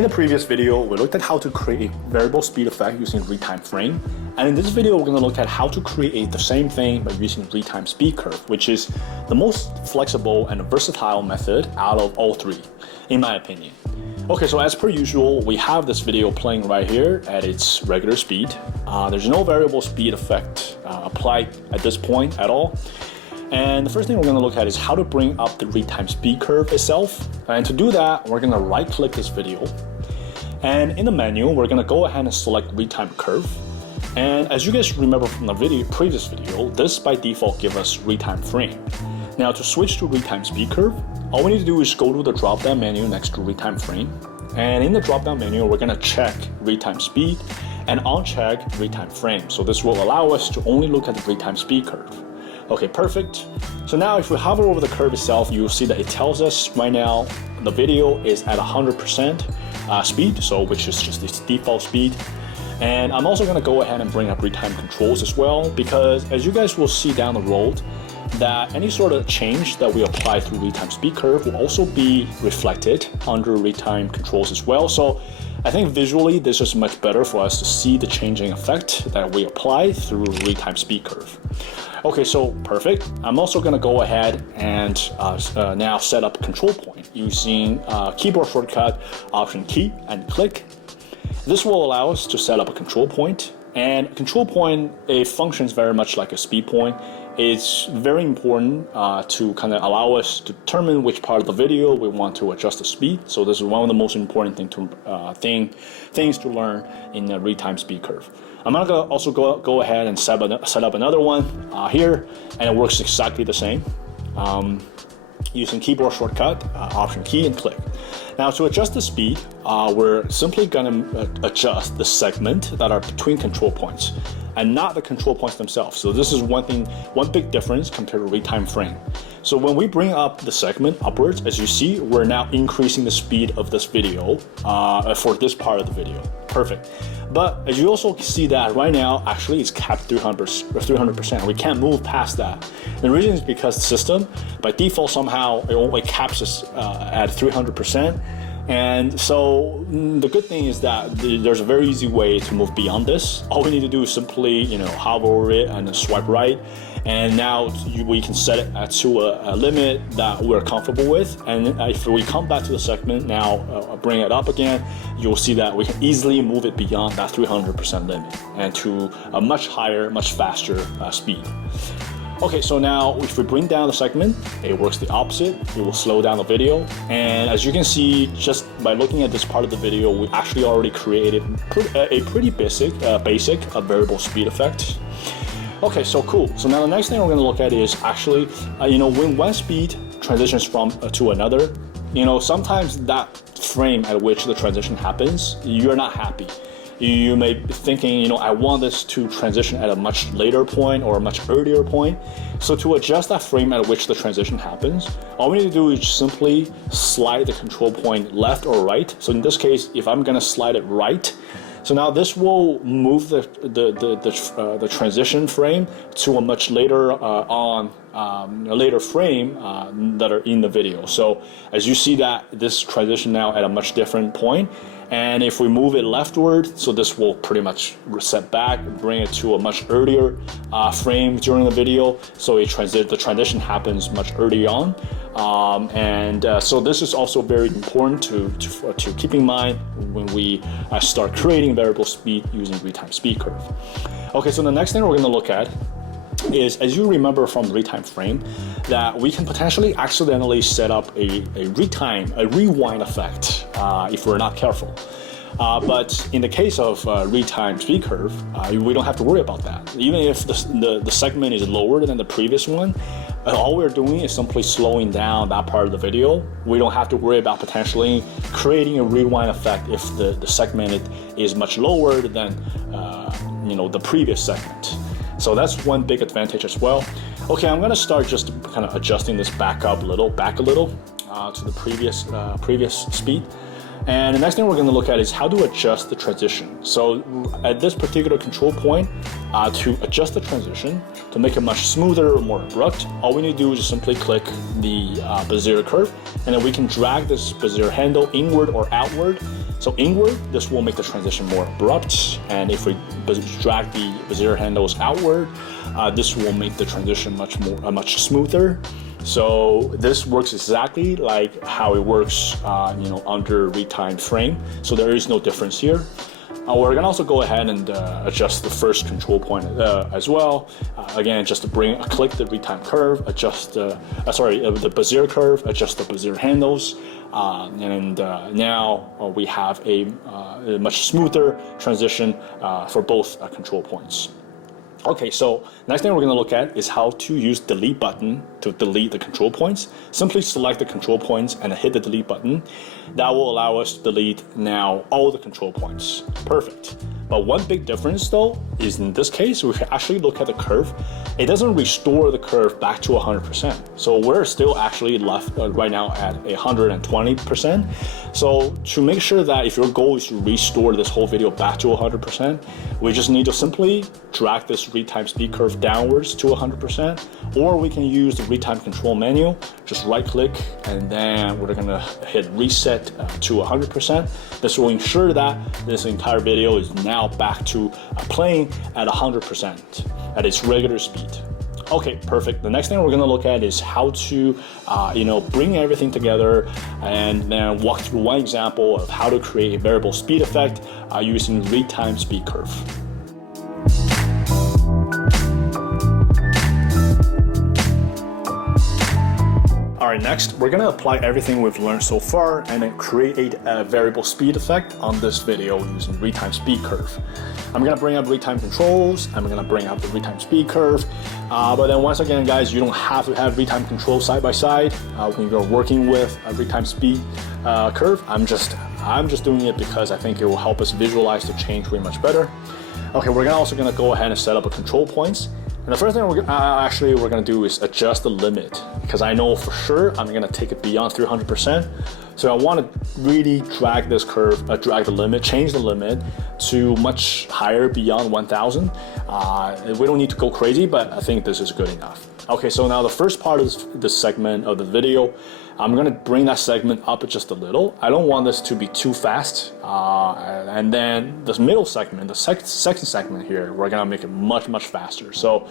In the previous video, we looked at how to create a variable speed effect using Retime Frame. And in this video, we're going to look at how to create the same thing by using Retime Speed Curve, which is the most flexible and versatile method out of all three, in my opinion. Okay, so as per usual, we have this video playing right here at its regular speed. There's no variable speed effect applied at this point at all. And the first thing we're going to look at is how to bring up the Retime Speed Curve itself. And to do that, we're going to right-click this video. And in the menu, we're going to go ahead and select Retime Curve. And as you guys remember from the previous video, this by default gives us Retime Frame. Now to switch to Retime Speed Curve, all we need to do is go to the drop-down menu next to Retime Frame. And in the drop-down menu, we're going to check Retime Speed and uncheck Retime Frame. So this will allow us to only look at the Retime Speed Curve. Okay, perfect. So now if we hover over the curve itself, you'll see that it tells us right now the video is at 100% speed, so which is just its default speed. And I'm also going to go ahead and bring up Retime Controls as well, because as you guys will see down the road, that any sort of change that we apply through Retime Speed Curve will also be reflected under Retime Controls as well. So I think visually this is much better for us to see the changing effect that we apply through Retime Speed Curve. Okay, so perfect. I'm also going to go ahead and now set up a control point using keyboard shortcut Option key and click. This will allow us to set up a control point, and a control point, it functions very much like a speed point. It's very important to kind of allow us to determine which part of the video we want to adjust the speed. So this is one of the most important things to learn in the Retime Speed Curve. I'm going to also go ahead and set up another one here, and it works exactly the same. Using keyboard shortcut, Option key and click. Now to adjust the speed, we're simply going to adjust the segment that are between control points and not the control points themselves. So this is one big difference compared to Retime Frame. So when we bring up the segment upwards, as you see, we're now increasing the speed of this video for this part of the video. Perfect. But as you also see that right now, actually it's capped 300%. We can't move past that. The reason is because the system, by default, somehow it only caps us at 300%. And so the good thing is that there's a very easy way to move beyond this. All we need to do is simply, hover over it and swipe right. And now we can set it to a limit that we're comfortable with. And if we come back to the segment now, bring it up again, you'll see that we can easily move it beyond that 300% limit and to a much higher, much faster speed. Okay, so now if we bring down the segment, it works the opposite. It will slow down the video. And as you can see, just by looking at this part of the video, we actually already created a pretty basic variable speed effect. Okay, so cool. So now the next thing we're gonna look at is actually, when one speed transitions from to another, sometimes that frame at which the transition happens, you're not happy. You may be thinking, I want this to transition at a much later point or a much earlier point. So to adjust that frame at which the transition happens, all we need to do is simply slide the control point left or right. So in this case, if I'm gonna slide it right, so now this will move the transition frame to a much later a later frame that are in the video. So as you see that this transition now at a much different point, and if we move it leftward, so this will pretty much reset back and bring it to a much earlier frame during the video. So the transition happens much early on. So this is also very important to keep in mind when we start creating variable speed using Retime Speed Curve. Okay, so the next thing we're going to look at is, as you remember from Retime Frame, that we can potentially accidentally set up a rewind effect if we're not careful. But in the case of Retime Speed Curve, we don't have to worry about that. Even if the segment is lower than the previous one, all we're doing is simply slowing down that part of the video. We don't have to worry about potentially creating a rewind effect if the segment is much lower than the previous segment. So that's one big advantage as well. Okay, I'm gonna start just kind of adjusting this back a little to the previous speed. And the next thing we're going to look at is how to adjust the transition. So at this particular control point, to adjust the transition, to make it much smoother or more abrupt, all we need to do is just simply click the Bezier curve, and then we can drag this Bezier handle inward or outward. So inward, this will make the transition more abrupt, and if we drag the Bezier handles outward, this will make the transition much smoother. So this works exactly like how it works, under Retime Frame. So there is no difference here. We're gonna also go ahead and adjust the first control point as well. Again, just to click the Retime curve, adjust the Bezier curve, adjust the Bezier handles, and now we have a much smoother transition for both control points. Okay, so next thing we're going to look at is how to use delete button to delete the control points. Simply select the control points and hit the delete button. That will allow us to delete now all the control points. Perfect. But one big difference though is in this case, we can actually look at the curve. It doesn't restore the curve back to 100%. So we're still actually left right now at 120%. So to make sure that if your goal is to restore this whole video back to 100%, we just need to simply drag this retime speed curve downwards to 100%, or we can use the retime control menu, just right click, and then we're gonna hit reset to 100%. This will ensure that this entire video is now back to playing at 100% at its regular speed. Okay, perfect. The next thing we're gonna look at is how to, bring everything together, and then walk through one example of how to create a variable speed effect using retime speed curve. Alright, next we're going to apply everything we've learned so far and then create a variable speed effect on this video using retime speed curve. I'm going to bring up retime controls, I'm going to bring up the retime speed curve, but then once again guys, you don't have to have retime controls side by side when you're working with a retime speed curve. I'm just doing it because I think it will help us visualize the change way much better. Okay, we're also going to go ahead and set up a control points. And the first thing we're going to do is adjust the limit, because I know for sure I'm going to take it beyond 300%. So I want to really drag this curve, drag the limit, change the limit to much higher beyond 1000. We don't need to go crazy, but I think this is good enough. Okay, so now the first part of this segment of the video, I'm going to bring that segment up just a little. I don't want this to be too fast. And then this middle segment, the second segment here, we're going to make it much faster. So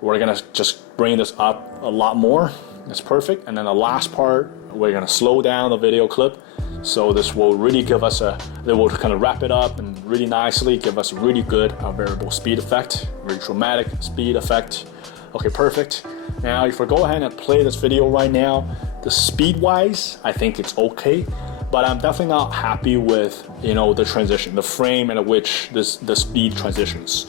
we're going to just bring this up a lot more. That's perfect. And then the last part, we're going to slow down the video clip. So this will really give us it will kind of wrap it up and really nicely give us a really good variable speed effect, very dramatic speed effect. Okay, perfect. Now, if we go ahead and play this video right now, the speed-wise, I think it's okay, but I'm definitely not happy with the transition, the frame at which the speed transitions.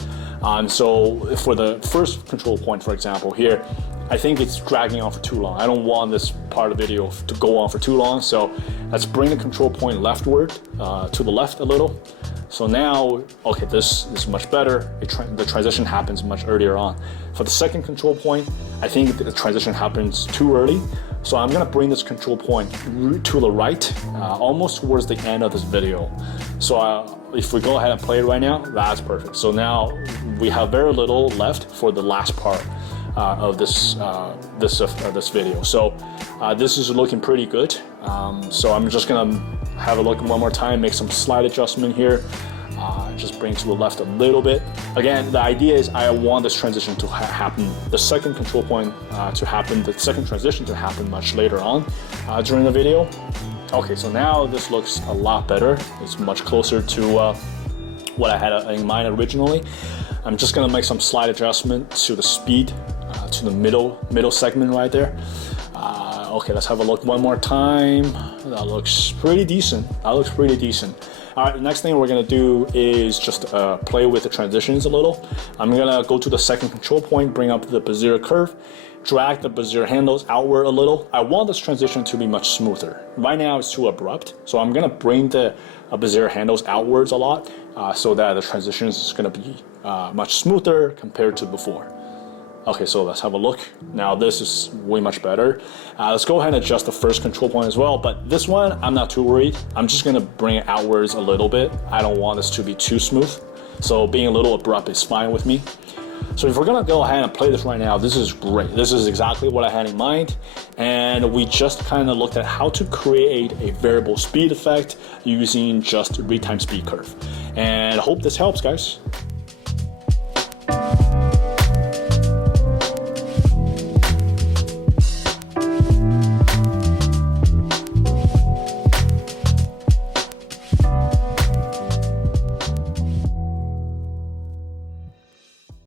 So for the first control point, for example, here, I think it's dragging on for too long. I don't want this part of the video to go on for too long. So let's bring the control point leftward, to the left a little. So now, okay, this is much better. The transition happens much earlier on. For the second control point, I think the transition happens too early. So I'm gonna bring this control point to the right, almost towards the end of this video. So if we go ahead and play it right now, that's perfect. So now we have very little left for the last part of this video. So this is looking pretty good. So I'm just gonna have a look one more time, make some slight adjustment here. Just bring to the left a little bit. Again, the idea is I want this transition to happen, the second control point to happen, the second transition to happen much later on during the video. Okay, so now this looks a lot better. It's much closer to what I had in mind originally. I'm just gonna make some slight adjustment to the speed, to the middle segment right there. Okay, let's have a look one more time. That looks pretty decent. All right, the next thing we're gonna do is just play with the transitions a little. I'm gonna go to the second control point, bring up the Bezier curve, drag the Bezier handles outward a little. I want this transition to be much smoother. Right now it's too abrupt, so I'm gonna bring the Bezier handles outwards a lot so that the transition is gonna be much smoother compared to before. Okay, so let's have a look. Now this is way much better. Let's go ahead and adjust the first control point as well, but this one, I'm not too worried. I'm just gonna bring it outwards a little bit. I don't want this to be too smooth. So being a little abrupt is fine with me. So if we're gonna go ahead and play this right now, this is great. This is exactly what I had in mind. And we just kind of looked at how to create a variable speed effect using just Retime Speed Curve. And I hope this helps, guys.